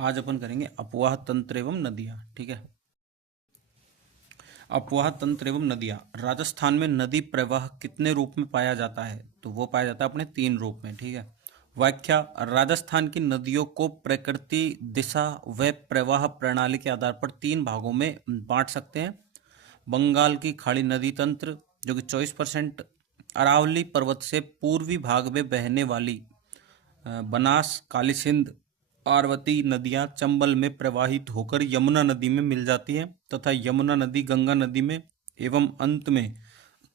आज अपन करेंगे अपवाह तंत्र एवं नदियाँ। ठीक है, अपवाह तंत्र एवं नदियाँ। राजस्थान में नदी प्रवाह कितने रूप में पाया जाता है? तो वो पाया जाता है अपने 3 रूप में। ठीक है, व्याख्या। राजस्थान की नदियों को प्रकृति, दिशा व प्रवाह प्रणाली के आधार पर 3 भागों में बांट सकते हैं। बंगाल की खाड़ी नदी तंत्र जो कि 24%, अरावली पर्वत से पूर्वी भाग में बहने वाली बनास, काली सिंध, पार्वती नदियां चंबल में प्रवाहित होकर यमुना नदी में मिल जाती हैं तथा यमुना नदी गंगा नदी में एवं अंत में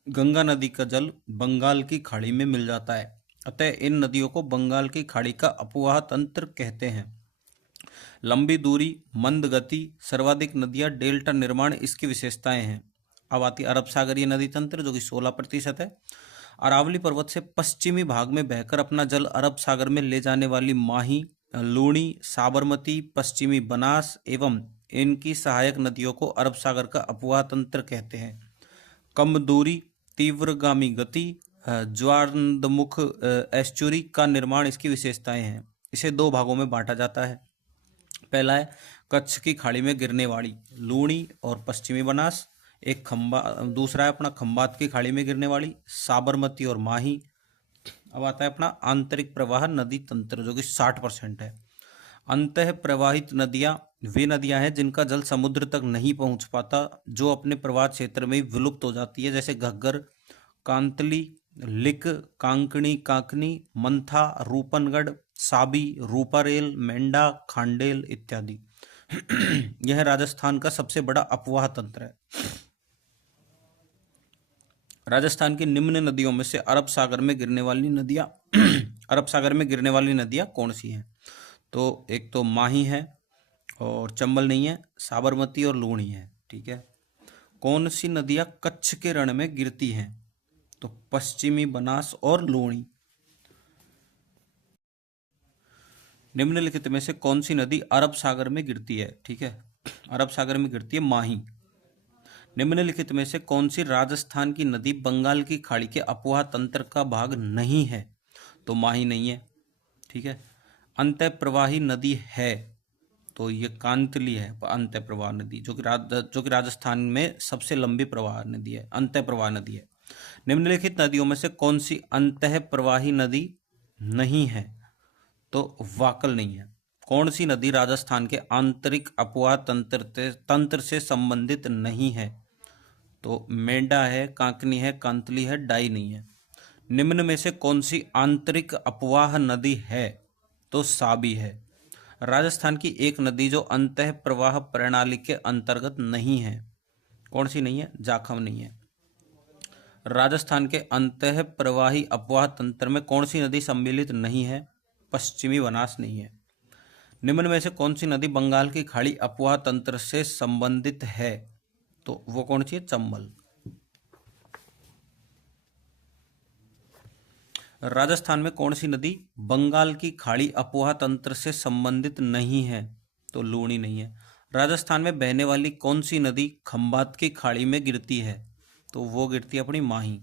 गंगा नदी का जल बंगाल की खाड़ी में मिल जाता है। अतः इन नदियों को बंगाल की खाड़ी का अपवाह तंत्र कहते हैं। लंबी दूरी, मंद गति, सर्वाधिक नदियां, डेल्टा निर्माण इसकी विशेषताएं हैं। अब आती अरब सागरीय नदी तंत्र जो कि 16% है। अरावली पर्वत से पश्चिमी भाग में बहकर अपना जल अरब सागर में ले जाने वाली माही, लूणी, साबरमती, पश्चिमी बनास एवं इनकी सहायक नदियों को अरब सागर का अपवाह तंत्र कहते हैं। कम दूरी, तीव्रगामी गति, ज्वारंदमुख एस्चुरी का निर्माण इसकी विशेषताएं हैं। इसे 2 भागों में बांटा जाता है। पहला है कच्छ की खाड़ी में गिरने वाली लूणी और पश्चिमी बनास, एक खंबा। दूसरा है अपना खंबात की खाड़ी में गिरने वाली साबरमती और माही। अब आता है अपना आंतरिक प्रवाह नदी तंत्र जो कि 60% है। अंतः प्रवाहित नदियां वे नदियां हैं जिनका जल समुद्र तक नहीं पहुंच पाता, जो अपने प्रवाह क्षेत्र में विलुप्त हो जाती है, जैसे घग्गर, कांतली, लिक, कांकणी, काकनी, मंथा, रूपनगढ़, साबी, रूपारेल, मेंढा, खांडेल इत्यादि। यह राजस्थान का सबसे बड़ा अपवाह तंत्र है। राजस्थान की निम्न नदियों में से अरब सागर में गिरने वाली नदियां अरब सागर में गिरने वाली नदियां कौन सी हैं? तो एक तो माही है और चंबल नहीं है, साबरमती और लूणी है। ठीक है, कौन सी नदियां कच्छ के रण में गिरती हैं? तो पश्चिमी बनास और लूणी। निम्नलिखित में से कौन सी नदी अरब सागर में गिरती है? ठीक है, अरब सागर में गिरती है माही। निम्नलिखित में से कौन सी राजस्थान की नदी बंगाल की खाड़ी के अपवाह तंत्र का भाग नहीं है? तो माही नहीं है। ठीक है, अंतः प्रवाही नदी है तो ये कांतली है। अंतः प्रवाह नदी जो कि राजस्थान में सबसे लंबी प्रवाह नदी है, अंतः प्रवाह नदी है। निम्नलिखित नदियों में से कौन सी अंतः प्रवाही नदी नहीं है? तो वाकल नहीं है। कौन सी नदी राजस्थान के आंतरिक अपवाह तंत्र से संबंधित नहीं है? तो मेंढा है, कांकनी है, कांतली है, डाई नहीं है। निम्न में से कौन सी आंतरिक अपवाह नदी है? तो साबी है। राजस्थान की एक नदी जो अंतः प्रवाह प्रणाली के अंतर्गत नहीं है, कौन सी नहीं है? जाखम नहीं है। राजस्थान के अंतः प्रवाही अपवाह तंत्र में कौन सी नदी सम्मिलित नहीं है? पश्चिमी बनास नहीं है। निम्न में से कौन सी नदी बंगाल की खाड़ी अपवाह तंत्र से संबंधित है? तो वो कौन सी है? चंबल। राजस्थान में कौन सी नदी बंगाल की खाड़ी अपवाह तंत्र से संबंधित नहीं है? तो लूणी नहीं है। राजस्थान में बहने वाली कौन सी नदी खंबात की खाड़ी में गिरती है? तो वो गिरती है अपनी माही।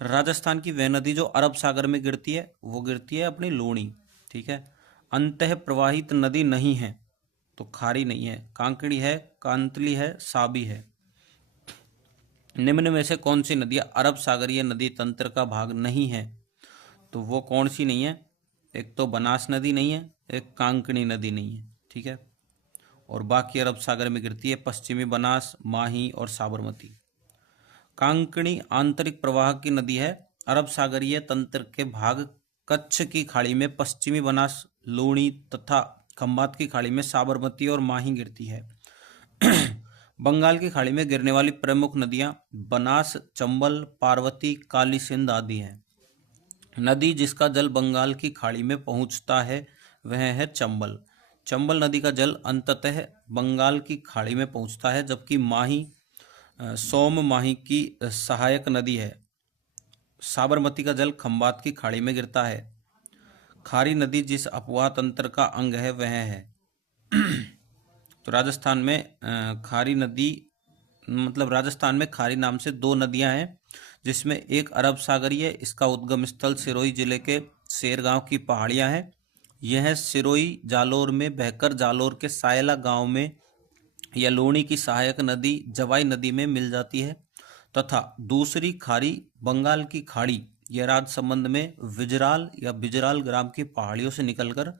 राजस्थान की वह नदी जो अरब सागर में गिरती है वो गिरती है अपनी लूणी। ठीक है, अंतः प्रवाहित नदी नहीं है तो खारी नहीं है, कांकड़ी है, कांतली है, साबी है। निम्न में से कौन सी नदियां अरब सागरीय नदी तंत्र का भाग नहीं है? तो वो कौन सी नहीं है? एक तो बनास नदी नहीं है, एक कांकणी नदी नहीं है। ठीक है, और बाकी अरब सागर में गिरती है पश्चिमी बनास, माही और साबरमती। कांकणी आंतरिक प्रवाह की नदी है। अरब सागरीय तंत्र के भाग कच्छ की खाड़ी में पश्चिमी बनास, लूणी तथा खंबात की खाड़ी में साबरमती और माही गिरती है। बंगाल की खाड़ी में गिरने वाली प्रमुख नदियां बनास, चंबल, पार्वती, काली सिंध आदि हैं। नदी जिसका जल बंगाल की खाड़ी में पहुंचता है वह है चंबल। चंबल नदी का जल अंततः बंगाल की खाड़ी में पहुंचता है, जबकि माही सोम माही की सहायक नदी है। साबरमती का जल खंबात की खाड़ी में गिरता है। खारी नदी जिस अपवाह तंत्र का अंग है वह है। तो राजस्थान में खारी नदी मतलब राजस्थान में खारी नाम से 2 नदियां हैं, जिसमें एक अरब सागरी है, इसका उद्गम स्थल सिरोही जिले के शेर गांव की पहाड़ियां हैं, यह सिरोही जालोर में बहकर जालोर के सायला गांव में या लूणी की सहायक नदी जवाई नदी में मिल जाती है, तथा दूसरी खारी बंगाल की खाड़ी या राजसमंद में विजराल या बिजराल ग्राम की पहाड़ियों से निकलकर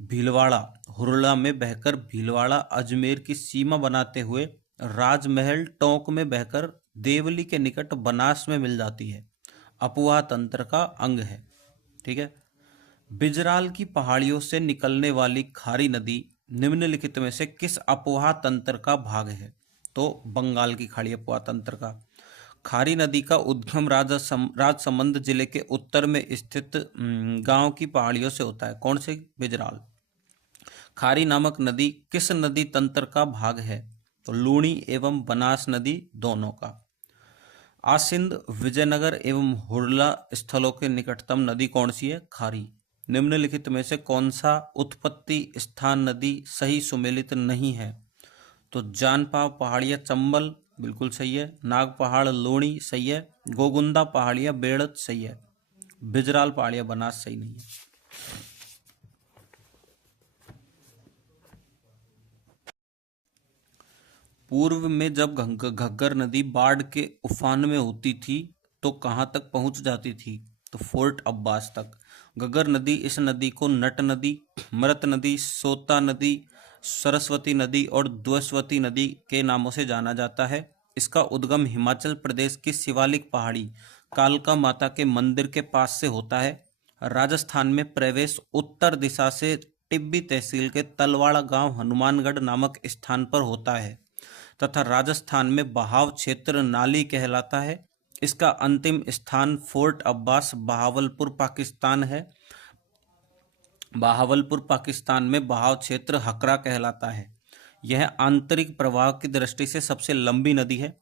भीलवाड़ा हुरला में बहकर भीलवाड़ा अजमेर की सीमा बनाते हुए राजमहल टोंक में बहकर देवली के निकट बनास में मिल जाती है। अपुआ तंत्र का अंग है। ठीक है। बिजराल की पहाड़ियों से निकलने वाली खारी नदी निम्नलिखित में से किस अपोहा तंत्र का भाग है? तो बंगाल की खाड़ी अपोहा तंत्र का। खारी नदी का उद्गम राजसमंद जिले के उत्तर में स्थित गांव की पहाड़ियों से होता है। कौन से? बिजराल। खारी नामक नदी किस नदी तंत्र का भाग है? तो लूणी एवं बनास नदी दोनों का। आसिंद विजयनगर एवं हुरला स्थलों के निकटतम नदी कौन सी है? खारी। निम्नलिखित में से कौन सा उत्पत्ति स्थान नदी सही सुमेलित नहीं है? तो जानपाव पहाड़िया चंबल बिल्कुल सही है, नाग पहाड़ लूणी सही है, गोगुंदा पहाड़िया बेड़त सही है, बिजराल पहाड़िया बनास सही नहीं है। पूर्व में जब घग्गर नदी बाढ़ के उफान में होती थी तो कहाँ तक पहुंच जाती थी? तो फोर्ट अब्बास तक। घग्गर नदी, इस नदी को नट नदी, मृत नदी, सोता नदी, सरस्वती नदी और द्वस्वती नदी के नामों से जाना जाता है। इसका उद्गम हिमाचल प्रदेश की शिवालिक पहाड़ी कालका माता के मंदिर के पास से होता है। राजस्थान में प्रवेश उत्तर दिशा से टिब्बी तहसील के तलवाड़ा गांव हनुमानगढ़ नामक स्थान पर होता है तथा राजस्थान में बहाव क्षेत्र नाली कहलाता है। इसका अंतिम स्थान फोर्ट अब्बास बहावलपुर पाकिस्तान है। बहावलपुर पाकिस्तान में बहाव क्षेत्र हकरा कहलाता है। यह आंतरिक प्रवाह की दृष्टि से सबसे लंबी नदी है।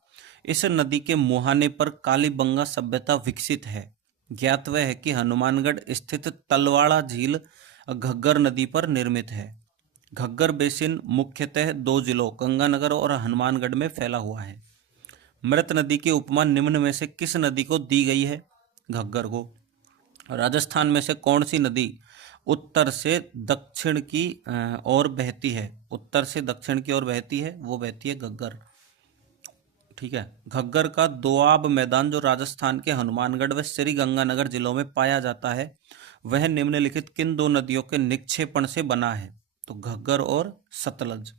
इस नदी के मुहाने पर कालीबंगा सभ्यता विकसित है। ज्ञातव्य है कि हनुमानगढ़ स्थित तलवाड़ा झील घग्गर नदी पर निर्मित है। घग्गर बेसिन मुख्यतः दो जिलों गंगानगर और हनुमानगढ़ में फैला हुआ है। मृत नदी की उपमा निम्न में से किस नदी को दी गई है? घग्गर को। राजस्थान में से कौन सी नदी उत्तर से दक्षिण की ओर बहती है? उत्तर से दक्षिण की ओर बहती है, वो बहती है घग्गर। ठीक है। घग्गर का दोआब मैदान जो राजस्थान के हनुमानगढ़ व श्री गंगानगर जिलों में पाया जाता है वह निम्नलिखित किन दो नदियों के निक्षेपण से बना है? तो घग्गर और सतलज।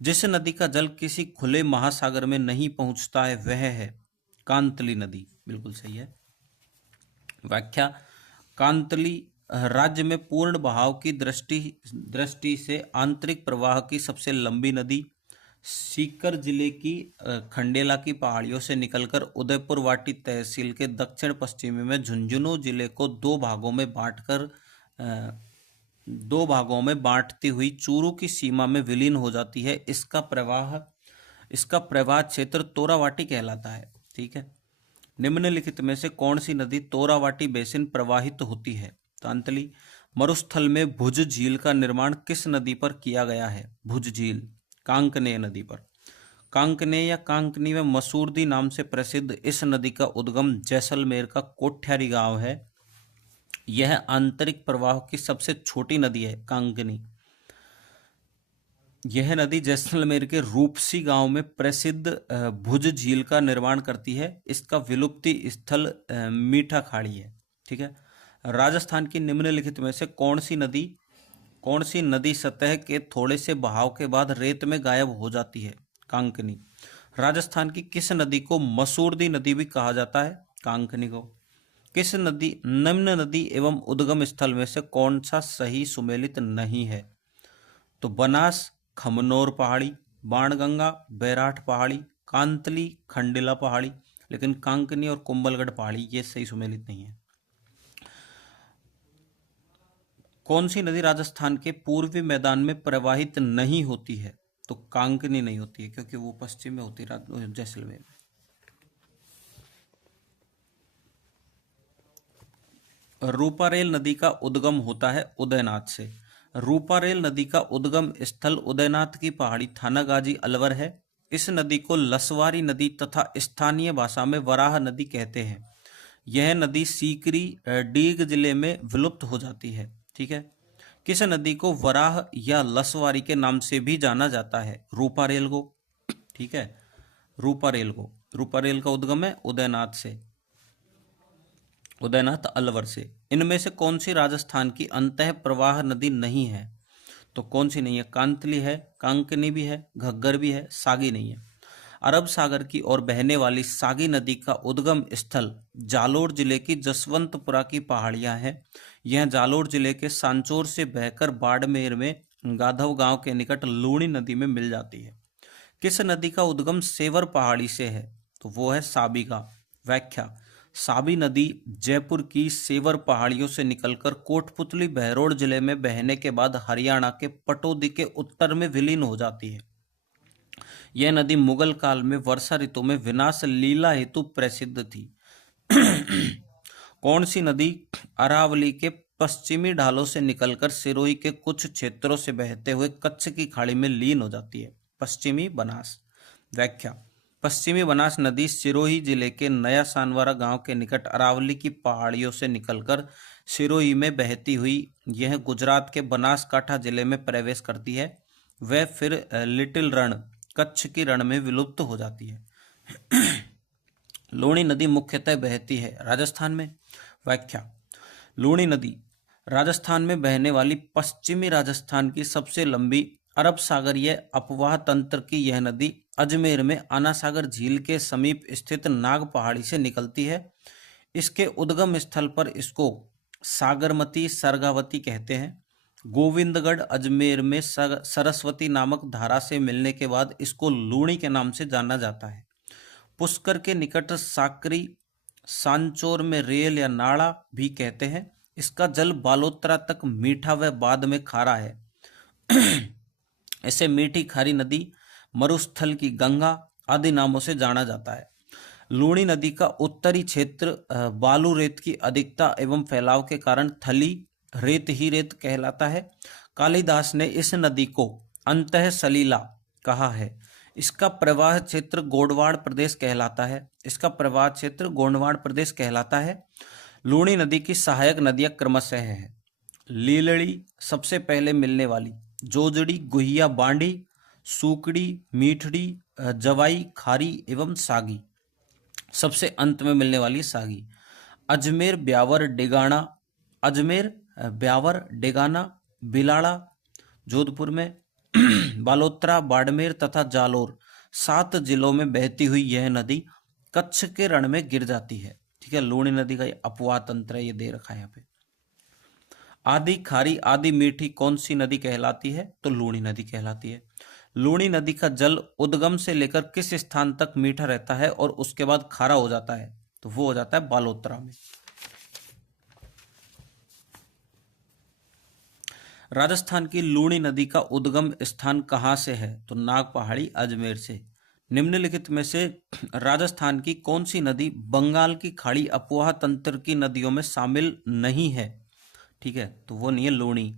जिस नदी का जल किसी खुले महासागर में नहीं पहुंचता है वह है कांतली नदी। बिल्कुल सही है। व्याख्या। कांतली राज्य में पूर्ण बहाव की दृष्टि से आंतरिक प्रवाह की सबसे लंबी नदी। सीकर जिले की खंडेला की पहाड़ियों से निकलकर उदयपुर वाटी तहसील के दक्षिण पश्चिमी में झुंझुनू जिले को दो भागों में बांटती हुई चूरू की सीमा में विलीन हो जाती है। इसका प्रवाह क्षेत्र तोरावाटी कहलाता है। ठीक है। निम्नलिखित में से कौन सी नदी तोरावाटी बेसिन प्रवाहित होती है? कांतली। मरुस्थल में भुज झील का निर्माण किस नदी पर किया गया है? भुज झील कांकनेय नदी पर। कांकनेय या कांकनी में मसूरदी नाम से प्रसिद्ध इस नदी का उद्गम जैसलमेर का कोठ्यारी गांव है। यह आंतरिक प्रवाह की सबसे छोटी नदी है। कांकनी। यह नदी जैसलमेर के रूपसी गांव में प्रसिद्ध भुज झील का निर्माण करती है। इसका विलुप्ति स्थल मीठा खाड़ी है। ठीक है। राजस्थान की निम्नलिखित में से कौन सी नदी सतह के थोड़े से बहाव के बाद रेत में गायब हो जाती है? कांकनी। राजस्थान की किस नदी को मसूरदी नदी भी कहा जाता है? कांकनी को। किस निम्न नदी एवं उद्गम स्थल में से कौन सा सही सुमेलित नहीं है? तो बनास खमनोर पहाड़ी, बाणगंगा बैराठ पहाड़ी, कांतली खंडेला पहाड़ी। लेकिन कांकनी और कुंभलगढ़ पहाड़ी ये सही सुमेलित नहीं है। कौन सी नदी राजस्थान के पूर्वी मैदान में प्रवाहित नहीं होती है? तो कांकनी नहीं होती है क्योंकि वो पश्चिम में होती है जैसलमेर में। रूपारेल नदी का उद्गम होता है उदयनाथ से। रूपारेल नदी का उद्गम स्थल उदयनाथ की पहाड़ी थानागाजी अलवर है। इस नदी को लसवारी नदी तथा स्थानीय भाषा में वराह नदी कहते हैं। यह नदी सीकरी डीग जिले में विलुप्त हो जाती है। ठीक है। किस नदी को वराह या लसवारी के नाम से भी जाना जाता है? रूपारेल को, ठीक है, रूपारेल को। रूपारेल का उद्गम है उदयनाथ से, उदयनाथ अलवर से। इनमें से कौन सी राजस्थान की अंतः प्रवाह नदी नहीं है? तो कौन सी नहीं है? कांतली है, कांकनी भी है, घग्गर भी है, सागी नहीं है। अरब सागर की ओर बहने वाली सागी नदी का उद्गम स्थल जालोर जिले की जसवंतपुरा की पहाड़ियां हैं। यह जालोर जिले के सांचौर से बहकर बाड़मेर में गाधव गांव के निकट लूणी नदी में मिल जाती है। किस नदी का उद्गम सेवर पहाड़ी से है? तो वो है साबी का। व्याख्या: साबी नदी जयपुर की सेवर पहाड़ियों से निकलकर कोटपुतली बहरोड जिले में बहने के बाद हरियाणा के पटौदी के उत्तर में विलीन हो जाती है। यह नदी मुगल काल में वर्षा ऋतु में विनाश लीला हेतु प्रसिद्ध थी। कौन सी नदी अरावली के पश्चिमी ढालों से निकलकर सिरोही के कुछ क्षेत्रों से बहते हुए कच्छ की खाड़ी में लीन हो जाती है? पश्चिमी बनास। व्याख्या: पश्चिमी बनास नदी सिरोही जिले के नया सानवारा गांव के निकट अरावली की पहाड़ियों से निकलकर सिरोही में बहती हुई यह गुजरात के बनासकांठा जिले में प्रवेश करती है। वह फिर लिटिल रण, कच्छ की रण में विलुप्त हो जाती है। लूणी नदी मुख्यतः बहती है राजस्थान में। व्याख्या: लूणी नदी राजस्थान में बहने वाली पश्चिमी राजस्थान की सबसे लंबी अरब सागरीय अपवाह तंत्र की यह नदी अजमेर में आना सागर झील के समीप स्थित नाग पहाड़ी से निकलती है। इसके उद्गम स्थल पर इसको सागरमती, सरगावती कहते हैं। गोविंदगढ़ अजमेर में सरस्वती नामक धारा से मिलने के बाद इसको लूणी के नाम से जाना जाता है। पुष्कर के निकट साकरी, सांचौर में रेल या नाड़ा भी कहते हैं। इसका जल बालोतरा तक मीठा व बाद में खारा है। इसे मीठी खारी नदी, मरुस्थल की गंगा आदि नामों से जाना जाता है। लूणी नदी का उत्तरी क्षेत्र बालू रेत की अधिकता एवं फैलाव के कारण थली रेत ही रेत कहलाता है। कालिदास ने इस नदी को अंतः सलीला कहा है। इसका प्रवाह क्षेत्र गोंडवाड़ प्रदेश कहलाता है। इसका प्रवाह क्षेत्र गोंडवाड़ प्रदेश कहलाता है। लूणी नदी की सहायक नदियां क्रमशः है लीलड़ी सबसे पहले मिलने वाली, जोजड़ी, गुहिया, बांडी, सूकड़ी, मीठड़ी, जवाई, खारी एवं सागी सबसे अंत में मिलने वाली सागी। अजमेर, ब्यावर, डेगाना, अजमेर, ब्यावर, डेगाना, बिलाड़ा जोधपुर में, बालोतरा, बाड़मेर तथा जालोर 7 जिलों में बहती हुई यह नदी कच्छ के रण में गिर जाती है। ठीक है, लूणी नदी का ये अपवाह तंत्र है, ये दे रखा है यहाँ पे। आदि खारी, आदि मीठी कौन सी नदी कहलाती है? तो लूणी नदी कहलाती है। लूणी नदी का जल उद्गम से लेकर किस स्थान तक मीठा रहता है और उसके बाद खारा हो जाता है? तो वो हो जाता है बालोतरा में। राजस्थान की लूणी नदी का उद्गम स्थान कहाँ से है? तो नाग पहाड़ी, अजमेर से। निम्नलिखित में से राजस्थान की कौन सी नदी बंगाल की खाड़ी अपवाह तंत्र की नदियों में शामिल नहीं है? ठीक है, तो वो नहीं है लूणी।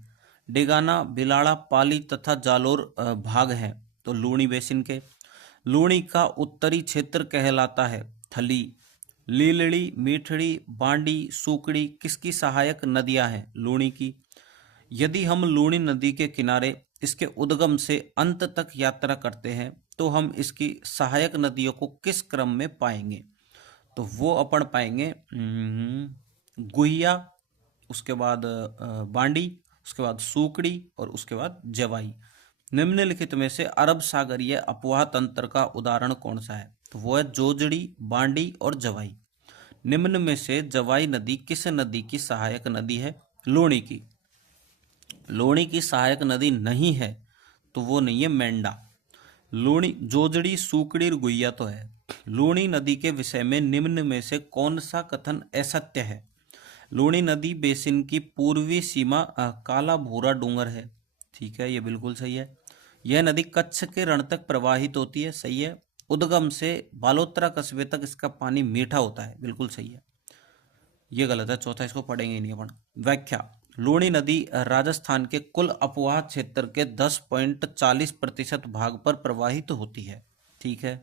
डेगाना, बिलाड़ा, पाली तथा जालोर भाग हैं तो लूणी बेसिन के। लूणी का उत्तरी क्षेत्र कहलाता है थली। लीलड़ी, मीठड़ी, बांडी, सूकड़ी किसकी सहायक नदियां हैं? लूणी की। यदि हम लूणी नदी के किनारे इसके उद्गम से अंत तक यात्रा करते हैं तो हम इसकी सहायक नदियों को किस क्रम में पाएंगे? तो वो अपन पाएंगे गुहिया, उसके बाद बांडी, उसके बाद सूकड़ी और उसके बाद जवाई। निम्नलिखित में से अरब सागरीय अपवाह तंत्र का उदाहरण कौन सा है? तो वो है जोजड़ी, बांडी और जवाई। निम्न में से जवाई नदी किस नदी की सहायक नदी है? लूणी की। लूणी की सहायक नदी नहीं है तो वो नहीं है मेंढा। लूणी, जोजड़ी, सूकड़ी और गुहिया तो है। लूणी नदी के विषय में निम्न में से कौन सा कथन असत्य है? लूणी नदी बेसिन की पूर्वी सीमा काला भूरा डूंगर है। ठीक है, ये बिल्कुल सही है। यह नदी कच्छ के रण तक प्रवाहित होती है। सही है। उद्गम से बालोतरा कस्बे तक इसका पानी मीठा होता है। बिल्कुल सही है। ये गलत है, चौथा इसको पढ़ेंगे ही नहीं अपन। व्याख्या: लूणी नदी राजस्थान के कुल अपवाह क्षेत्र के 10.40% भाग पर प्रवाहित होती है। ठीक है।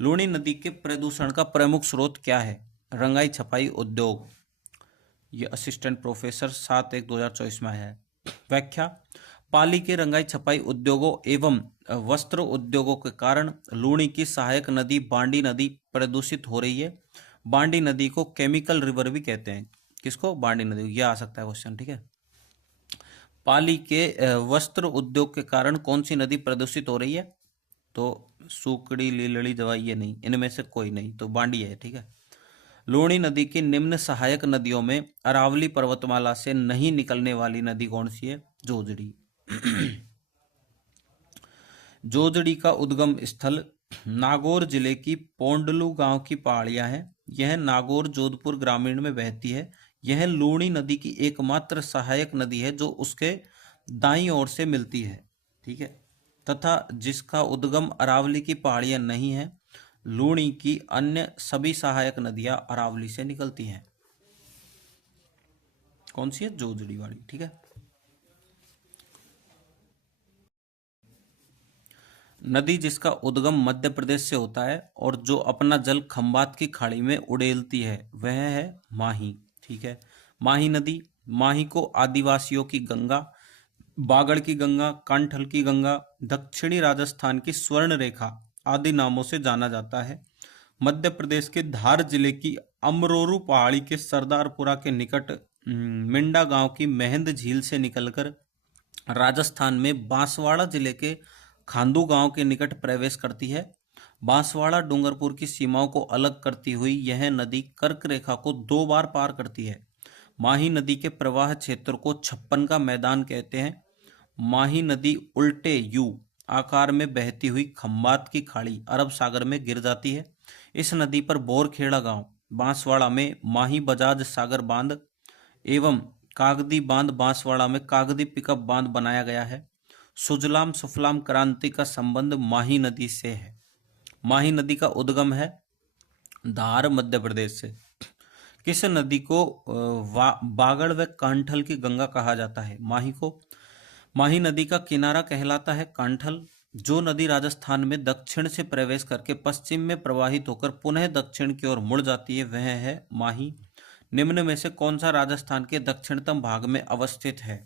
लूणी नदी के प्रदूषण का प्रमुख स्रोत क्या है? रंगाई छपाई उद्योग। ये असिस्टेंट प्रोफेसर 7/1/2024 में आया है। व्याख्या, पाली के रंगाई छपाई उद्योगों एवं वस्त्र उद्योगों के कारण लूणी की सहायक नदी बांडी नदी प्रदूषित हो रही है। बांडी नदी को केमिकल रिवर भी कहते हैं। किसको? बांडी नदी। यह आ सकता है क्वेश्चन, ठीक है। पाली के वस्त्र उद्योग के कारण कौन सी नदी प्रदूषित हो रही है? तो सुकड़ी, लीलड़ी, जवाई, ये नहीं, इनमें से कोई नहीं, तो बांडी है, ठीक है। लूणी नदी की निम्न सहायक नदियों में अरावली पर्वतमाला से नहीं निकलने वाली नदी कौन सी है? जोजड़ी। जोजड़ी का उद्गम स्थल नागौर जिले की पोंडलू गांव की पहाड़ियां हैं। यह नागौर जोधपुर ग्रामीण में बहती है। यह लूणी नदी की एकमात्र सहायक नदी है जो उसके दाईं ओर से मिलती है, ठीक है, तथा जिसका उद्गम अरावली की पहाड़ियां नहीं है। लूणी की अन्य सभी सहायक नदियां अरावली से निकलती हैं। कौन सी है? जोजड़ी वाली, ठीक है। नदी जिसका उद्गम मध्य प्रदेश से होता है और जो अपना जल खंबात की खाड़ी में उड़ेलती है वह है माही, ठीक है। माही नदी, माही को आदिवासियों की गंगा, बागड़ की गंगा, कांठल की गंगा, दक्षिणी राजस्थान की स्वर्ण रेखा आदि नामों से जाना जाता है। मध्य प्रदेश के धार जिले की अमरोरू पहाड़ी के सरदारपुरा के निकट मिंडा गांव की महंद झील से निकलकर राजस्थान में बांसवाड़ा जिले के खांदू गांव के निकट प्रवेश करती है। बांसवाड़ा डूंगरपुर की सीमाओं को अलग करती हुई यह नदी कर्क रेखा को 2 बार पार करती है। माही नदी के प्रवाह क्षेत्र को छप्पन का मैदान कहते हैं। माही नदी उल्टे यू आकार में बहती हुई खंबात की खाड़ी अरब सागर में गिर जाती है। इस नदी पर बोरखेड़ा गांव बांसवाड़ा में माही बजाज सागर बांध एवं कागदी बांध बांसवाड़ा में कागदी पिकअप बांध बनाया गया है। सुजलाम सुफलाम क्रांति का संबंध माही नदी से है। माही नदी का उद्गम है धार मध्य प्रदेश से। किस नदी को बागड़ व कांठल की गंगा कहा जाता है? माही को। माही नदी का किनारा कहलाता है कांठल। जो नदी राजस्थान में दक्षिण से प्रवेश करके पश्चिम में प्रवाहित होकर पुनः दक्षिण की ओर मुड़ जाती है वह है माही। निम्न में से कौन सा राजस्थान के दक्षिणतम भाग में अवस्थित है?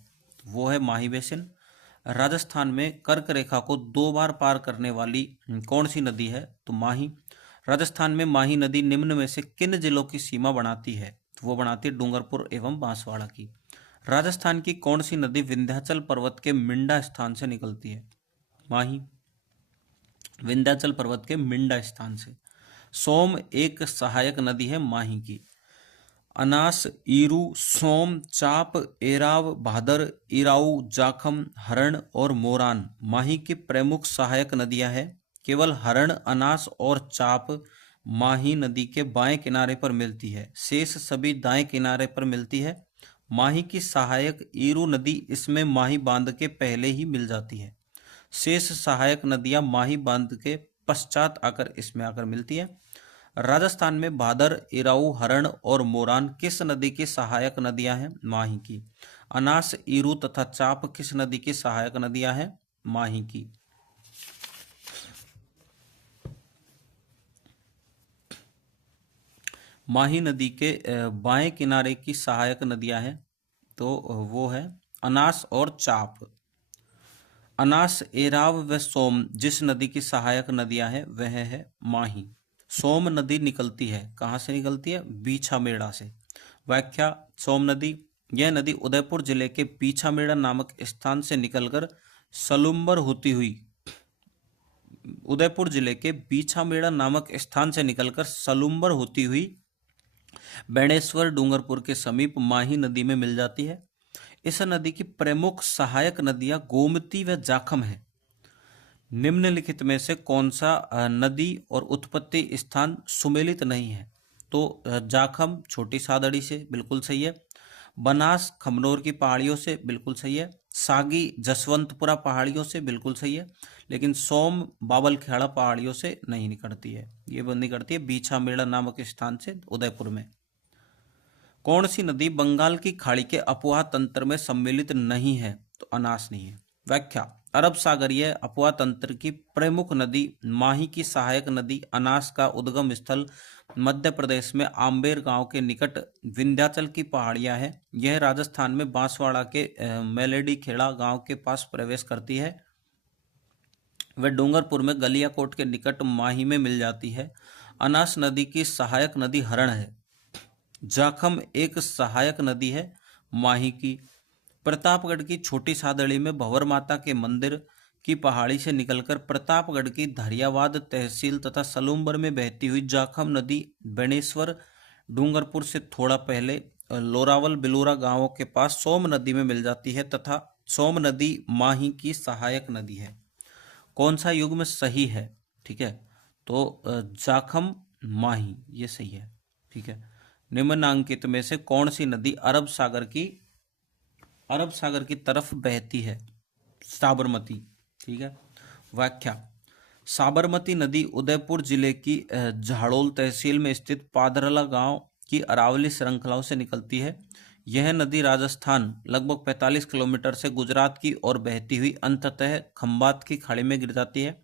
वो है माही बेसिन। राजस्थान में कर्क रेखा को 2 बार पार करने वाली कौन सी नदी है? तो माही। राजस्थान में माही नदी निम्न में से किन जिलों की सीमा बनाती है? तो वो बनाती है डूंगरपुर एवं बांसवाड़ा की। राजस्थान की कौन सी नदी विंध्याचल पर्वत के मिंडा स्थान से निकलती है? माही। विंध्याचल पर्वत के मिंडा स्थान से। सोम एक सहायक नदी है माही की। अनास, ईरू, सोम, चाप, एराव, भादर, इराऊ, जाखम, हरण और मोरान माही की प्रमुख सहायक नदियां हैं। केवल हरण, अनास और चाप माही नदी के बाएं किनारे पर मिलती है, शेष सभी दाएं किनारे पर मिलती है। माही की सहायक ईरू नदी इसमें माही बांध के पहले ही मिल जाती है। शेष सहायक नदियां माही बांध के पश्चात आकर इसमें आकर मिलती है। राजस्थान में भादर, इराऊ, हरण और मोरान किस नदी की सहायक नदियां हैं? माही की। अनास, ईरू तथा चाप किस नदी की सहायक नदियां हैं? माही की। माही नदी के बाएं किनारे की सहायक नदियां हैं तो वो है अनास और चाप। अनास, एराव व सोम जिस नदी की सहायक नदियां हैं वह है माही। सोम नदी निकलती है, कहाँ से निकलती है? बीछामेड़ा से। व्याख्या, सोम नदी, यह नदी उदयपुर जिले के बीछामेड़ा नामक स्थान से निकलकर सलुम्बर होती हुई उदयपुर जिले के बीछामेड़ा नामक स्थान से निकलकर सलुम्बर होती हुई बेणेश्वर डूंगरपुर के समीप माही नदी में मिल जाती है। इस नदी की प्रमुख सहायक नदियां गोमती व जाखम है। निम्नलिखित में से कौन सा नदी और उत्पत्ति स्थान सुमेलित नहीं है? तो जाखम छोटी सादड़ी से, बिल्कुल सही है। बनास खमनोर की पहाड़ियों से, बिल्कुल सही है। सागी जसवंतपुरा पहाड़ियों से, बिल्कुल सही है। लेकिन सोम बाबलखेड़ा पहाड़ियों से नहीं निकलती है, ये निकलती है बीछामेड़ा नामक स्थान से उदयपुर में। कौन सी नदी बंगाल की खाड़ी के अपवाह तंत्र में सम्मिलित नहीं है? तो अनास नहीं है। व्याख्या, अरब सागरीय अपवाह तंत्र की प्रमुख नदी माही की सहायक नदी अनास का उद्गम स्थल मध्य प्रदेश में आम्बेर गांव के निकट विंध्याचल की पहाड़ियां हैं। यह राजस्थान में बांसवाड़ा के मेलेडी खेड़ा गांव के पास प्रवेश करती है। वह डूंगरपुर में गलियाकोट के निकट माही में मिल जाती है। अनास नदी की सहायक नदी हरण है। जाखम एक सहायक नदी है माही की। प्रतापगढ़ की छोटी सादड़ी में भंवर माता के मंदिर की पहाड़ी से निकलकर प्रतापगढ़ की धरियावाद तहसील तथा सलूम्बर में बहती हुई जाखम नदी बेणेश्वर डूंगरपुर से थोड़ा पहले लोरावल बिलूरा गांवों के पास सोम नदी में मिल जाती है तथा सोम नदी माही की सहायक नदी है। कौन सा युग्म सही है? ठीक है, तो जाखम माही ये सही है। ठीक है, निम्नांकित में से कौन सी नदी अरब सागर की तरफ बहती है? साबरमती। ठीक है, व्याख्या। साबरमती नदी उदयपुर जिले की झाड़ोल तहसील में स्थित पादरला गांव की अरावली श्रृंखलाओं से निकलती है। यह नदी राजस्थान लगभग 45 किलोमीटर से गुजरात की ओर बहती हुई अंततः खंबात की खाड़ी में गिर जाती है।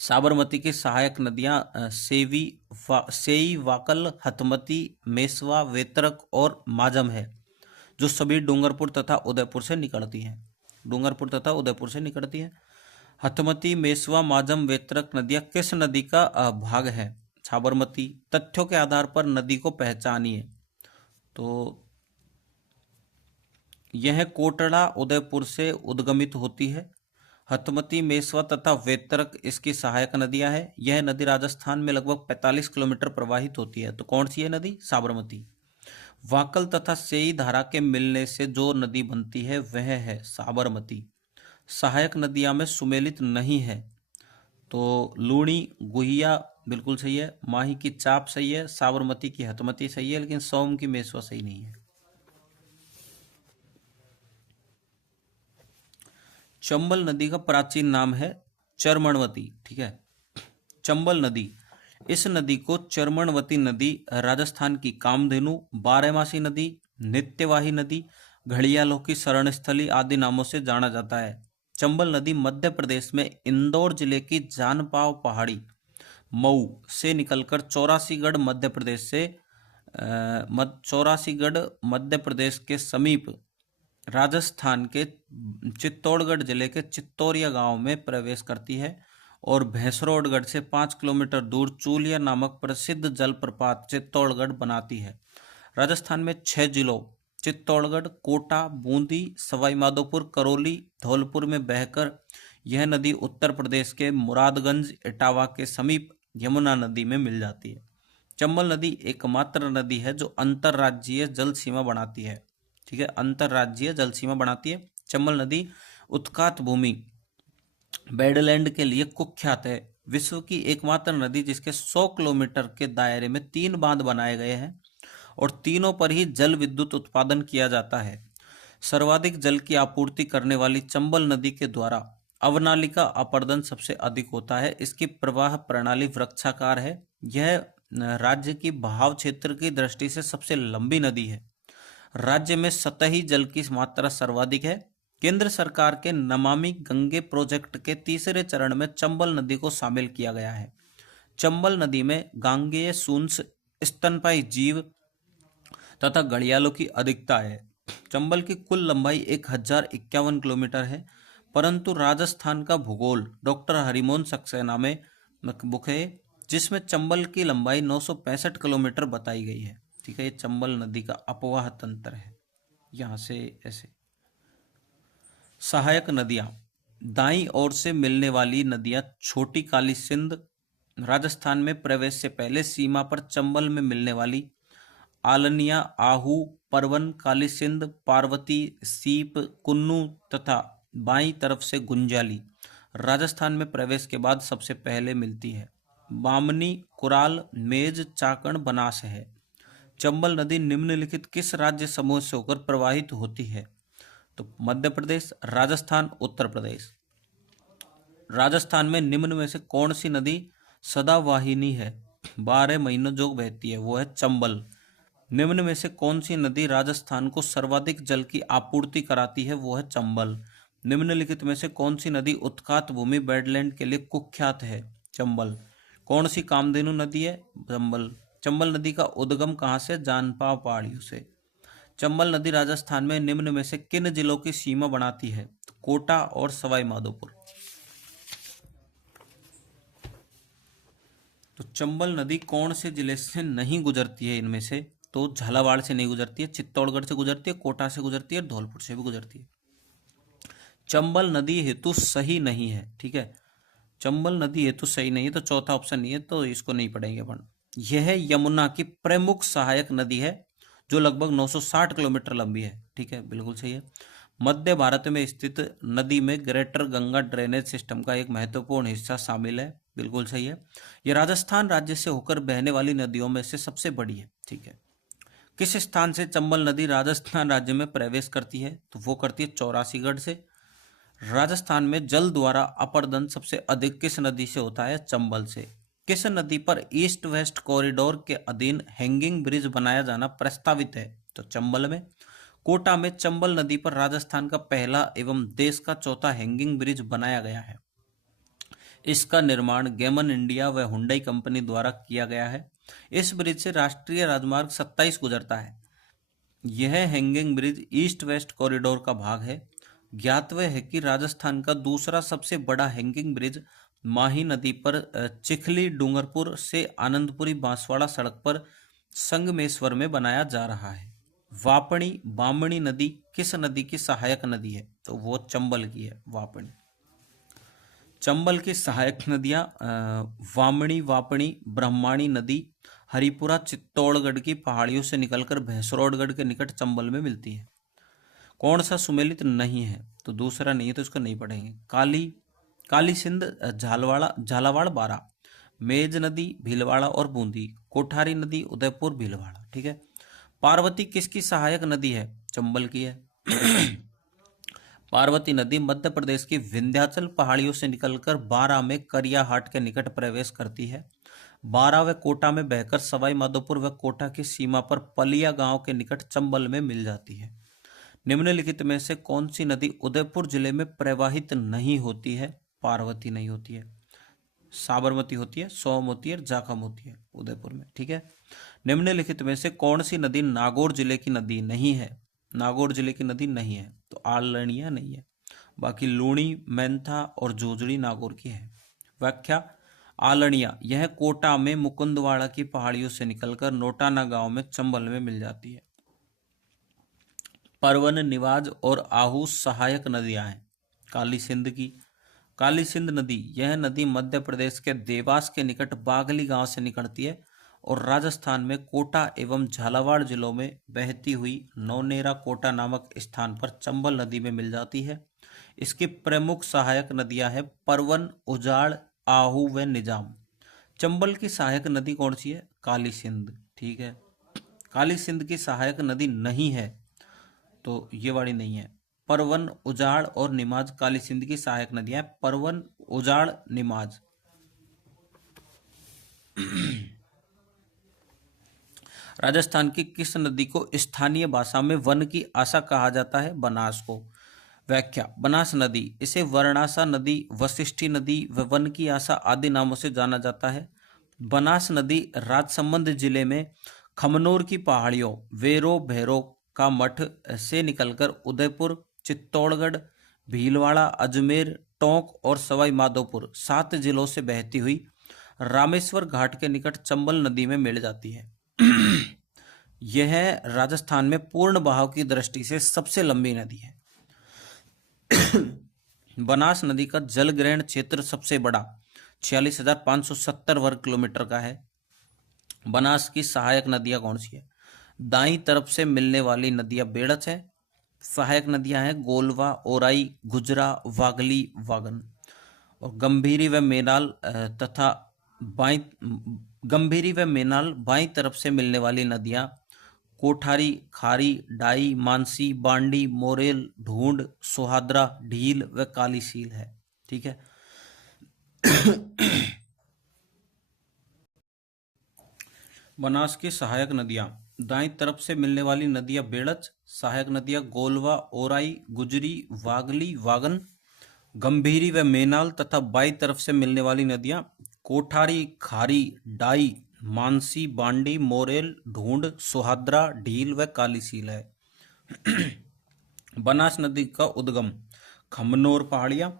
साबरमती की सहायक नदियां सेई वाकल हथमती मेसवा वेतरक और माजम है, जो सभी डूंगरपुर तथा उदयपुर से निकलती हैं। हथमती मेसवा माजम वेतरक नदियां किस नदी का भाग है? साबरमती। तथ्यों के आधार पर नदी को पहचानिए। तो यह कोटड़ा उदयपुर से उद्गमित होती है। हथमती मेसवा तथा वेतरक इसकी सहायक नदियां हैं। यह नदी राजस्थान में लगभग 45 किलोमीटर प्रवाहित होती है। तो कौन सी है नदी? साबरमती। वाकल तथा सेई धारा के मिलने से जो नदी बनती है वह है साबरमती। सहायक नदियां में सुमेलित नहीं है। तो लूणी गुहिया बिल्कुल सही है, माही की चाप सही है, साबरमती की हथमती सही है, लेकिन सोम की मेसवा सही नहीं है। चंबल नदी का प्राचीन नाम है चरमणवती। ठीक है, चंबल नदी, इस नदी को चरमणवती नदी, राजस्थान की कामधेनु, बारहमासी नदी, नित्यवाही नदी, घड़ियालों की शरण स्थली आदि नामों से जाना जाता है। चंबल नदी मध्य प्रदेश में इंदौर जिले की जानपाव पहाड़ी मऊ से निकलकर चौरासीगढ़ मध्य प्रदेश के समीप राजस्थान के चित्तौड़गढ़ जिले के चित्तौरिया गांव में प्रवेश करती है और भैंसरोडगढ़ से 5 किलोमीटर दूर चूलिया नामक प्रसिद्ध जलप्रपात चित्तौड़गढ़ बनाती है। राजस्थान में 6 जिलों चित्तौड़गढ़, कोटा, बूंदी, सवाई माधोपुर, करौली, धौलपुर में बहकर यह नदी उत्तर प्रदेश के मुरादगंज इटावा के समीप यमुना नदी में मिल जाती है। चंबल नदी एकमात्र नदी है जो अंतर्राज्यीय जल सीमा बनाती है। ठीक है, अंतर्राज्यीय जल सीमा बनाती है। चंबल नदी उत्कात भूमि बेडलैंड के लिए कुख्यात है। विश्व की एकमात्र नदी जिसके 100 किलोमीटर के दायरे में 3 बांध बनाए गए हैं और तीनों पर ही जल विद्युत उत्पादन किया जाता है। सर्वाधिक जल की आपूर्ति करने वाली चंबल नदी के द्वारा अवनालिका अपर्दन सबसे अधिक होता है। इसकी प्रवाह प्रणाली वृक्षाकार है। यह राज्य की बहाव क्षेत्र की दृष्टि से सबसे लंबी नदी है। राज्य में सतही जल की मात्रा सर्वाधिक है। केंद्र सरकार के नमामि गंगे प्रोजेक्ट के तीसरे चरण में चंबल नदी को शामिल किया गया है। चंबल नदी में गांगेय सूंस स्तनपायी जीव तथा घड़ियालों की अधिकता है। चंबल की कुल लंबाई 1051 किलोमीटर है, परंतु राजस्थान का भूगोल डॉक्टर हरिमोहन सक्सेना में बुक है जिसमें चंबल की लंबाई 965 किलोमीटर बताई गई है। ठीक है, ये चंबल नदी का अपवाह तंत्र है। यहाँ से ऐसे सहायक नदियाँ, दाईं ओर से मिलने वाली नदियाँ छोटी काली सिंध, राजस्थान में प्रवेश से पहले सीमा पर चंबल में मिलने वाली आलनिया, आहू, परवन, काली सिंध, पार्वती, सीप, कुन्नू तथा बाईं तरफ से गुंजाली राजस्थान में प्रवेश के बाद सबसे पहले मिलती है। बामनी, कुराल, मेज, चाकण, बनास है। चंबल नदी निम्नलिखित किस राज्य समूह से होकर प्रवाहित होती है? तो मध्य प्रदेश, राजस्थान, उत्तर प्रदेश। राजस्थान में निम्न में से कौन सी नदी सदावाहिनी है, 12 महीनों जो बहती है? वो है चंबल। निम्न में से कौन सी नदी राजस्थान को सर्वाधिक जल की आपूर्ति कराती है? वो है चंबल। निम्नलिखित में से कौन सी नदी उत्खात भूमि वेटलैंड के लिए कुख्यात है? चंबल। कौन सी कामधेनु नदी है? चंबल। चंबल नदी का उद्गम कहाँ से? जानपाव पहाड़ियों से। चंबल नदी राजस्थान में निम्न में से किन जिलों की सीमा बनाती है? तो कोटा और सवाई माधोपुर। तो चंबल नदी कौन से जिले से नहीं गुजरती है इनमें से? तो झालावाड़ से नहीं गुजरती है, चित्तौड़गढ़ से गुजरती है, कोटा से गुजरती है, धौलपुर से भी गुजरती है। चंबल नदी हेतु सही नहीं है, ठीक है। चंबल नदी हेतु सही नहीं है, तो चौथा ऑप्शन नहीं है, तो इसको नहीं पढ़ेंगे अपन। यह यमुना की प्रमुख सहायक नदी है जो लगभग 960 किलोमीटर लंबी है, ठीक है, बिल्कुल सही है। मध्य भारत में स्थित नदी में ग्रेटर गंगा ड्रेनेज सिस्टम का एक महत्वपूर्ण हिस्सा शामिल है, बिल्कुल सही है। यह राजस्थान राज्य से होकर बहने वाली नदियों में से सबसे बड़ी है, ठीक है। किस स्थान से चंबल नदी राजस्थान राज्य में प्रवेश करती है? तो वो करती है चौरासीगढ़ से। राजस्थान में जल द्वारा अपर्दन सबसे अधिक किस नदी से होता है? चंबल से। किस नदी पर ईस्ट वेस्ट कॉरिडोर के अधीन हैंगिंग ब्रिज बनाया जाना प्रस्तावित है? तो चंबल में। कोटा में चंबल नदी पर राजस्थान का पहला एवं देश का चौथा हैंगिंग ब्रिज बनाया गया है। इसका निर्माण गेमन इंडिया व हुंडई कंपनी द्वारा किया गया है। इस ब्रिज से राष्ट्रीय राजमार्ग 27 गुजरता है। यह hanging bridge east west corridor का भाग है। ज्ञातव्य है कि राजस्थान का दूसरा सबसे बड़ा हैंगिंग ब्रिज माही नदी पर चिखली डूंगरपुर से आनंदपुरी बांसवाड़ा सड़क पर संगमेश्वर में बनाया जा रहा है। वापणी बामणी नदी किस नदी की सहायक नदी है? तो वो चंबल की है, वापणी। चंबल की सहायक नदियां वामणी, वापणी, ब्रह्माणी नदी हरिपुरा चित्तौड़गढ़ की पहाड़ियों से निकलकर भैंसरोडगढ़ के निकट चंबल में मिलती है। कौन सा सुमेलित नहीं है? तो दूसरा नहीं है, तो इसको नहीं पढ़ेंगे। काली सिंध झालावाड़ बारा, मेज नदी भीलवाड़ा और बूंदी, कोठारी नदी उदयपुर भीलवाड़ा, ठीक है। पार्वती किसकी सहायक नदी है? चंबल की है। पार्वती नदी मध्य प्रदेश की विंध्याचल पहाड़ियों से निकलकर बारां में करियाहाट के निकट प्रवेश करती है। बारां व कोटा में बहकर सवाई माधोपुर व कोटा की सीमा पर पलिया गांव के निकट चंबल में मिल जाती है। निम्नलिखित में से कौन सी नदी उदयपुर जिले में प्रवाहित नहीं होती है? पार्वती नहीं होती है, साबरमती होती है, सोम होती है, जाखम होती है उदयपुर में, ठीक है। निम्नलिखित में से कौन सी नदी नागौर जिले की नदी नहीं है? नागौर जिले की नदी नहीं है, तो आलनिया नहीं है। बाकी लूणी, मेंथा और जोजड़ी नागौर की है। व्याख्या। आलनिया यह कोटा में मुकुंदवाड़ा की पहाड़ियों से निकलकर नोटाना गांव में चंबल में मिल जाती है। परवन, निवाज और आहू सहायक नदियां हैं काली सिंध की। काली सिंध नदी यह नदी मध्य प्रदेश के देवास के निकट बागली गांव से निकलती है और राजस्थान में कोटा एवं झालावाड़ जिलों में बहती हुई नौनेरा कोटा नामक स्थान पर चंबल नदी में मिल जाती है। इसकी प्रमुख सहायक नदियां हैं परवन, उजाड़, आहू व निजाम। चंबल की सहायक नदी कौन सी है? काली सिंध, ठीक है। काली सिंध की सहायक नदी नहीं है, तो ये वाली नहीं है। परवन, उजाड़ और निमाज काली सिंध की सहायक नदियां हैं। परवन, उजाड़, निमाज। राजस्थान की किस नदी को स्थानीय भाषा में वन की आशा कहा जाता है? बनास को। व्याख्या। बनास नदी, इसे वर्णासा नदी, वशिष्ठी नदी व वन की आशा आदि नामों से जाना जाता है। बनास नदी राजसमंद जिले में खमनोर की पहाड़ियों वेरो भैरो का मठ से निकलकर उदयपुर, चित्तौड़गढ़, भीलवाड़ा, अजमेर, टोंक और सवाई माधोपुर 7 जिलों से बहती हुई रामेश्वर घाट के निकट चंबल नदी में मिल जाती है। यह राजस्थान में पूर्ण बहाव की दृष्टि से सबसे लंबी नदी है। बनास नदी का जल ग्रहण क्षेत्र सबसे बड़ा 46,570 वर्ग किलोमीटर का है। बनास की सहायक नदियां कौन सी है? दाईं तरफ से मिलने वाली नदियां बेड़च है। सहायक नदियां हैं गोलवा, ओराई, गुजरा, वागली, वागन। और गंभीरी व मेनाल तथा बाईं गंभीरी व मेनाल बाईं तरफ से मिलने वाली नदियां कोठारी, खारी, डाई, मानसी, बांडी, मोरेल, ढूंढ, सोहाद्रा, ढील व कालीसील है, ठीक है। बनास की सहायक नदियां दाईं तरफ से मिलने वाली नदियां बेड़च, सहायक नदियां गोलवा, ओराई, गुजरी, वागली, वागन, गंभीरी व मेनाल तथा बाई तरफ से मिलने वाली नदियां कोठारी, खारी, डाई, मानसी, बांडी, मोरेल, ढूंढ, सुहाद्रा, ढील व कालीसील है। बनास नदी का उद्गम खमनोर पहाड़ियां।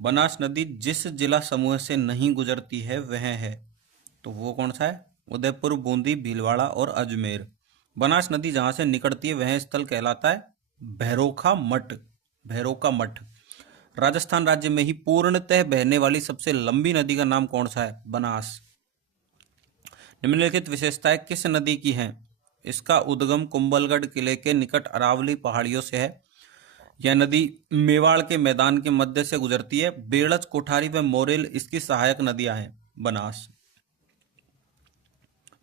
बनास नदी जिस जिला समूह से नहीं गुजरती है वह है, तो वो कौन सा है? उदयपुर, बूंदी, भीलवाड़ा और अजमेर। बनास नदी जहां से निकलती है वह स्थल कहलाता है भैरोखा मठ। भैरोका मठ। राजस्थान राज्य में ही पूर्णतः बहने वाली सबसे लंबी नदी का नाम कौन सा है? बनास। निम्नलिखित विशेषताएं किस नदी की हैं? इसका उद्गम कुंभलगढ़ किले के निकट अरावली पहाड़ियों से है। यह नदी मेवाड़ के मैदान के मध्य से गुजरती है। बेड़च, कोठारी व मोरेल इसकी सहायक नदियां हैं। बनास।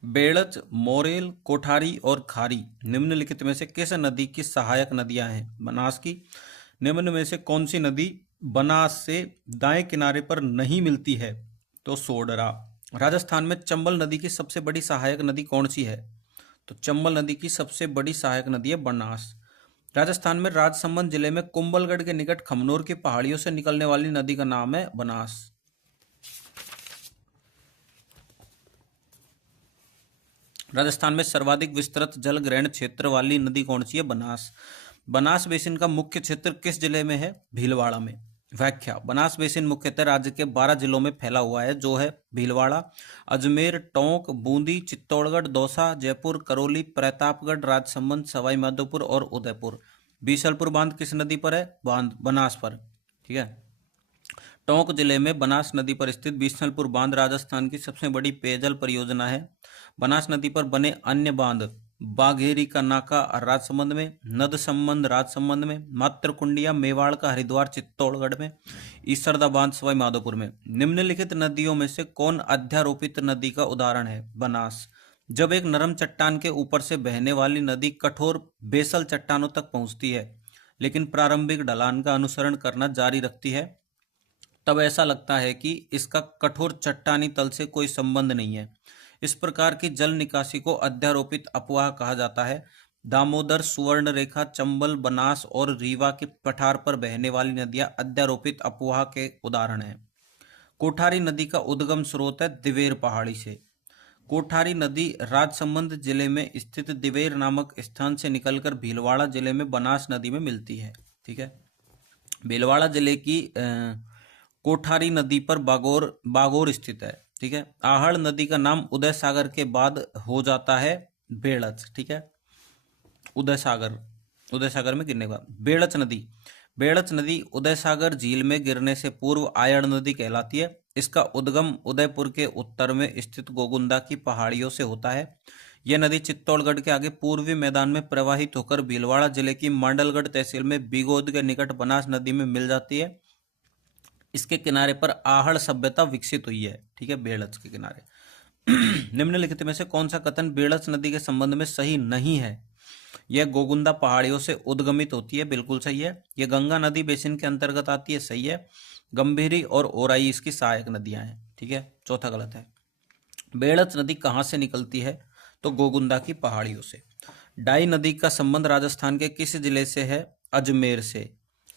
बेड़च, मोरेल, कोठारी और खारी निम्नलिखित में से किस नदी की सहायक नदियां हैं? बनास की। निम्न में से कौन सी नदी बनास से दाएं किनारे पर नहीं मिलती है? तो सोडरा। राजस्थान में चंबल नदी की सबसे बड़ी सहायक नदी कौन सी है? तो चंबल नदी की सबसे बड़ी सहायक नदी है बनास। राजस्थान में राजसमंद जिले में कुंभलगढ़ के निकट खमनोर की पहाड़ियों से निकलने वाली नदी का नाम है बनास। राजस्थान में सर्वाधिक विस्तृत जल ग्रहण क्षेत्र वाली नदी कौन सी है? बनास। बनास बेसिन का मुख्य क्षेत्र किस जिले में है? भीलवाड़ा में। व्याख्या। बनास बेसिन मुख्यतः राज्य के 12 जिलों में फैला हुआ है, जो है भीलवाड़ा, अजमेर, टोंक, बूंदी, चित्तौड़गढ़, दौसा, जयपुर, करौली, प्रतापगढ़, राजसमंद, सवाई माधोपुर और उदयपुर। बीसलपुर बांध किस नदी पर है? बांध बनास पर। ठीक है। टोंक जिले में बनास नदी पर स्थित बीसलपुर बांध राजस्थान की सबसे बड़ी पेयजल परियोजना है। बनास नदी पर बने अन्य बांध बाघेरी का नाका राजसमंद में, नद संबंध राजसमंद में, मातृकुंडिया मेवाड़ का हरिद्वार चित्तौड़गढ़ में, ईसरदा बांध सवाई माधोपुर में। निम्नलिखित नदियों में से कौन अध्यारोपित नदी का उदाहरण है? बनास। जब एक नरम चट्टान के ऊपर से बहने वाली नदी कठोर बेसल चट्टानों तक पहुंचती है, लेकिन प्रारंभिक ढलान का अनुसरण करना जारी रखती है, तब ऐसा लगता है कि इसका कठोर चट्टानी तल से कोई संबंध नहीं है। इस प्रकार की जल निकासी को अध्यारोपित अपवाह कहा जाता है। दामोदर, सुवर्णरेखा, चंबल, बनास और रीवा के पठार पर बहने वाली नदियां अध्यारोपित अपवाह के उदाहरण हैं। कोठारी नदी का उद्गम स्रोत है दिवेर पहाड़ी से। कोठारी नदी राजसमंद जिले में स्थित दिवेर नामक स्थान से निकलकर भीलवाड़ा जिले में बनास नदी में मिलती है। ठीक है। भीलवाड़ा जिले की कोठारी नदी पर बागोर स्थित है। ठीक है। आहड़ नदी का नाम उदय सागर के बाद हो जाता है बेड़च। ठीक है। उदय सागर में गिरने के बाद बेड़च नदी उदय सागर झील में गिरने से पूर्व आयड़ नदी कहलाती है। इसका उद्गम उदयपुर के उत्तर में स्थित गोगुंदा की पहाड़ियों से होता है। यह नदी चित्तौड़गढ़ के आगे पूर्वी मैदान में प्रवाहित होकर भीलवाड़ा जिले की मांडलगढ़ तहसील में बिगोद के निकट बनास नदी में मिल जाती है। इसके किनारे पर आहड़ सभ्यता विकसित हुई है। ठीक है। बेड़च के किनारे। निम्नलिखित में से कौन सा कथन बेड़च नदी के संबंध में सही नहीं है? यह गोगुंदा पहाड़ियों से उद्गमित होती है, बिल्कुल सही है। यह गंगा नदी बेसिन के अंतर्गत आती है, सही है। गंभीरी और ओराई इसकी सहायक नदियां हैं। ठीक है। चौथा गलत है। बेड़च नदी कहाँ से निकलती है? तो गोगुंदा की पहाड़ियों से। डाई नदी का संबंध राजस्थान के किस जिले से है? अजमेर से।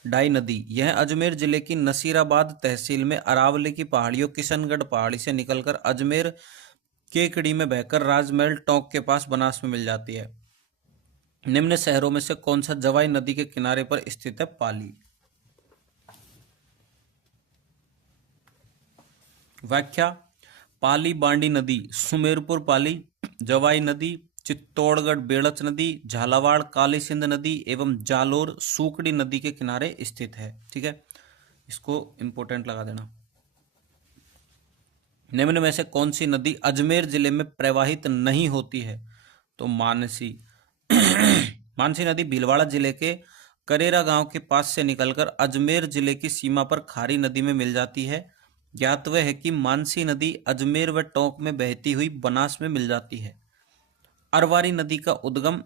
डाई नदी यह अजमेर जिले की नसीराबाद तहसील में अरावली की पहाड़ियों किशनगढ़ पहाड़ी से निकलकर अजमेर केकड़ी में बहकर राजमहल टोंक के पास बनास में मिल जाती है। निम्न शहरों में से कौन सा जवाई नदी के किनारे पर स्थित है? पाली। व्याख्या। पाली बांडी नदी सुमेरपुर पाली, जवाई नदी चित्तौड़गढ़ बेड़च नदी, झालावाड़ काली सिंध नदी एवं जालोर सूकड़ी नदी के किनारे स्थित है। ठीक है। इसको इंपोर्टेंट लगा देना। निम्न में से कौन सी नदी अजमेर जिले में प्रवाहित नहीं होती है? तो मानसी। मानसी नदी भीलवाड़ा जिले के करेरा गांव के पास से निकलकर अजमेर जिले की सीमा पर खारी नदी में मिल जाती है। ज्ञातव्य है कि मानसी नदी अजमेर व टोंक में बहती हुई बनास में मिल जाती है। अरवारी नदी का उद्गम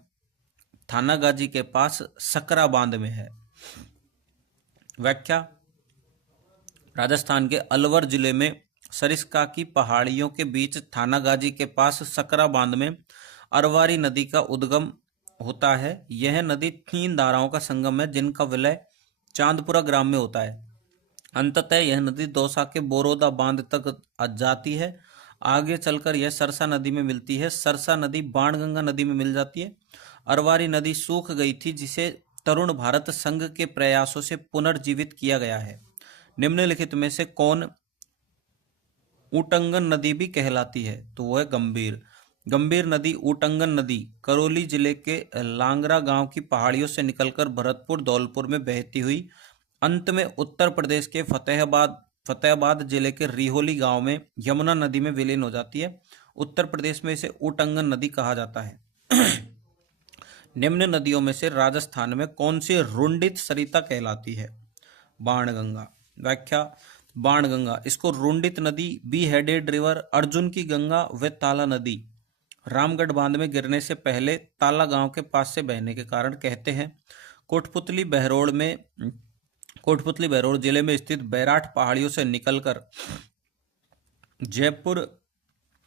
थानागाजी के पास सकरा बांध में है। व्याख्या। राजस्थान के अलवर जिले में सरिस्का की पहाड़ियों के बीच थानागाजी के पास सकरा बांध में अरवारी नदी का उद्गम होता है। यह नदी 3 धाराओं का संगम है जिनका विलय चांदपुरा ग्राम में होता है। अंततः यह नदी दौसा के बोरोदा बांध तक जाती है। आगे चलकर यह सरसा नदी में मिलती है। सरसा नदी बाणगंगा नदी में मिल जाती है। अरवारी नदी सूख गई थी जिसे तरुण भारत संघ के प्रयासों से पुनर्जीवित किया गया है। निम्नलिखित में से कौन ऊटंगन नदी भी कहलाती है? तो वो है गंभीर। गंभीर नदी ऊटंगन नदी करौली जिले के लांगरा गांव की पहाड़ियों से निकलकर भरतपुर धौलपुर में बहती हुई अंत में उत्तर प्रदेश के फतेहाबाद जिले के रिहोली गांव में यमुना नदी में विलीन हो जाती है। उत्तर प्रदेश में इसे ऊटंगन नदी कहा जाता है। निम्न नदियों में से राजस्थान में कौन सी रुंडित सरिता कहलाती है? बाणगंगा। व्याख्या, बाणगंगा, इसको रुंडित नदी, बी हेडेड रिवर, अर्जुन की गंगा व ताला नदी रामगढ़ बांध में गिरने से पहले ताला गांव के पास से बहने के कारण कहते हैं। कोटपुतली बहरोड़ जिले में स्थित बैराठ पहाड़ियों से निकलकर जयपुर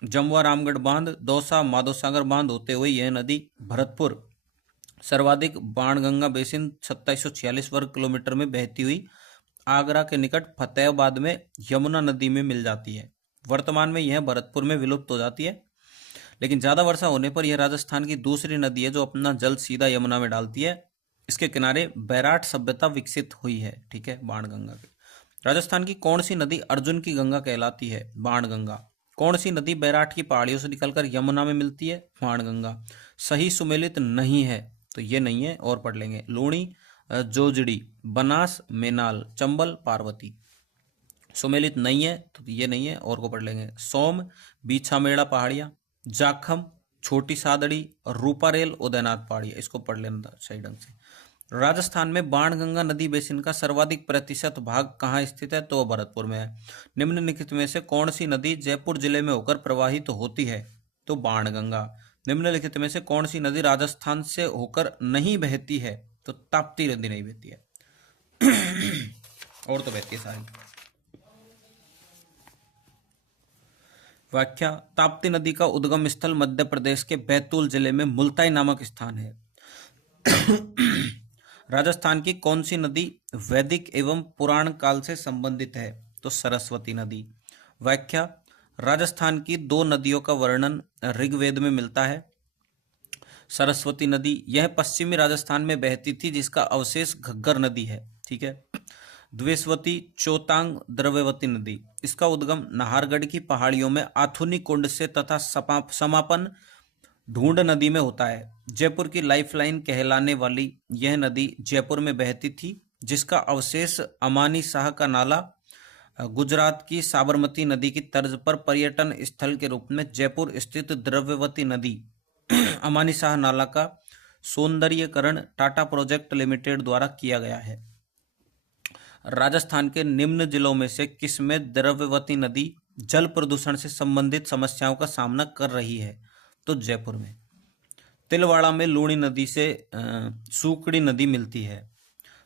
जमवा रामगढ़ बांध, दौसा माधोसागर बांध होते हुए यह नदी भरतपुर सर्वाधिक बाणगंगा बेसिन 2746 वर्ग किलोमीटर में बहती हुई आगरा के निकट फतेहाबाद में यमुना नदी में मिल जाती है। वर्तमान में यह भरतपुर में विलुप्त हो जाती है, लेकिन ज़्यादा वर्षा होने पर यह राजस्थान की दूसरी नदी है जो अपना जल सीधा यमुना में डालती है। इसके किनारे बैराठ सभ्यता विकसित हुई है। ठीक है, बाणगंगा के। राजस्थान की कौन सी नदी अर्जुन की गंगा कहलाती है? बाणगंगा। कौन सी नदी बैराठ की पहाड़ियों से निकलकर यमुना में मिलती है? बाणगंगा। सही सुमेलित नहीं है तो ये नहीं है, और पढ़ लेंगे। लूणी, जोजड़ी, बनास, मेनाल, चंबल, पार्वती। सुमेलित नहीं है तो ये नहीं है, और को पढ़ लेंगे। सोम, बीछामेड़ा पहाड़ियाँ, जाखम, छोटी सादड़ी, रूपारेल, उदयनाथ पहाड़ियाँ। इसको पढ़ लेना सही ढंग से। राजस्थान में बाणगंगा नदी बेसिन का सर्वाधिक प्रतिशत भाग कहाँ स्थित है? तो भरतपुर में है। निम्नलिखित में से कौन सी नदी जयपुर जिले में होकर प्रवाहित होती है? तो बाणगंगा। निम्नलिखित में से कौन सी नदी राजस्थान से होकर नहीं बहती है? तो ताप्ती नदी नहीं बहती है। और तो बहती है सारी। व्याख्या, ताप्ती नदी का उद्गम स्थल मध्य प्रदेश के बैतूल जिले में मुल्ताई नामक स्थान है। राजस्थान की कौन सी नदी वैदिक एवं पुराण काल से संबंधित है? तो सरस्वती नदी। व्याख्या, राजस्थान की 2 नदियों का वर्णन ऋग्वेद में मिलता है। सरस्वती नदी यह पश्चिमी राजस्थान में बहती थी जिसका अवशेष घग्गर नदी है। ठीक है। द्वेषवती, चोतांग, द्रव्यवती नदी इसका उद्गम नाहरगढ़ की पहाड़ियों में आथुनी कुंड से तथा समापन ढूंढ नदी में होता है। जयपुर की लाइफलाइन कहलाने वाली यह नदी जयपुर में बहती थी जिसका अवशेष अमानी शाह का नाला गुजरात की साबरमती नदी की तर्ज पर पर्यटन स्थल के रूप में जयपुर स्थित द्रव्यवती नदी अमानी शाह नाला का सौंदर्यीकरण टाटा प्रोजेक्ट लिमिटेड द्वारा किया गया है। राजस्थान के निम्न जिलों में से किसमें द्रव्यवती नदी जल प्रदूषण से संबंधित समस्याओं का सामना कर रही है? तो जयपुर में। तिलवाड़ा में लूणी नदी से सूकड़ी नदी मिलती है।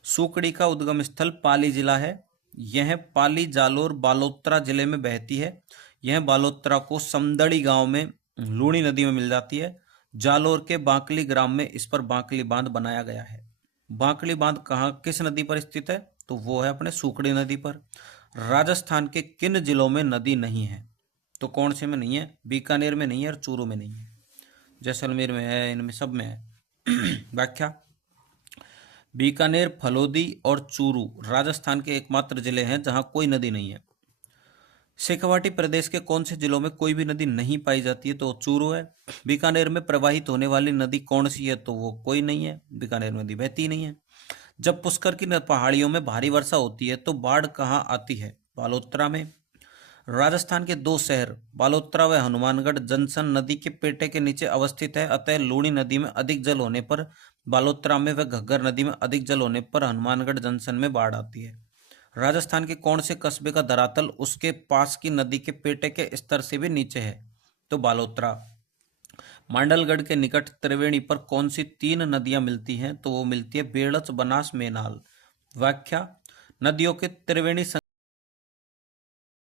सूकड़ी का उद्गम स्थल पाली जिला है। यह पाली, जालोर, बालोतरा जिले में बहती है। यह बालोतरा को समदड़ी गांव में लूणी नदी में मिल जाती है। जालोर के बांकली ग्राम में इस पर बांकली बांध बनाया गया है। बांकली बांध कहाँ, किस नदी पर स्थित है? तो वो है अपने सूकड़ी नदी पर। राजस्थान के किन जिलों में नदी नहीं है? तो कौन से में नहीं है? बीकानेर में नहीं है और चूरू में नहीं है, जैसलमेर में है, इनमें सब में है। व्याख्या, बीकानेर, फलोदी और चूरू राजस्थान के एकमात्र जिले हैं जहां कोई नदी नहीं है। शेखावाटी प्रदेश के कौन से जिलों में कोई भी नदी नहीं पाई जाती है? तो चूरू है। बीकानेर में प्रवाहित होने वाली नदी कौन सी है? तो वो कोई नहीं है, बीकानेर में नदी बहती नहीं है। जब पुष्कर की पहाड़ियों में भारी वर्षा होती है तो बाढ़ कहाँ आती है? बालोतरा में। राजस्थान के 2 शहर बालोतरा व हनुमानगढ़ जंक्शन नदी के पेटे के नीचे अवस्थित है, अतः लूणी नदी में अधिक जल होने पर बालोतरा में व घग्गर नदी में अधिक जल होने पर हनुमानगढ़ जंक्शन में बाढ़ आती है। राजस्थान के कौन से कस्बे का धरातल उसके पास की नदी के पेटे के स्तर से भी नीचे है? तो बालोतरा। मांडलगढ़ के निकट त्रिवेणी पर कौन सी 3 नदियां मिलती हैं? तो वो मिलती है बेड़च, बनास, मेनाल। व्याख्या, नदियों के त्रिवेणी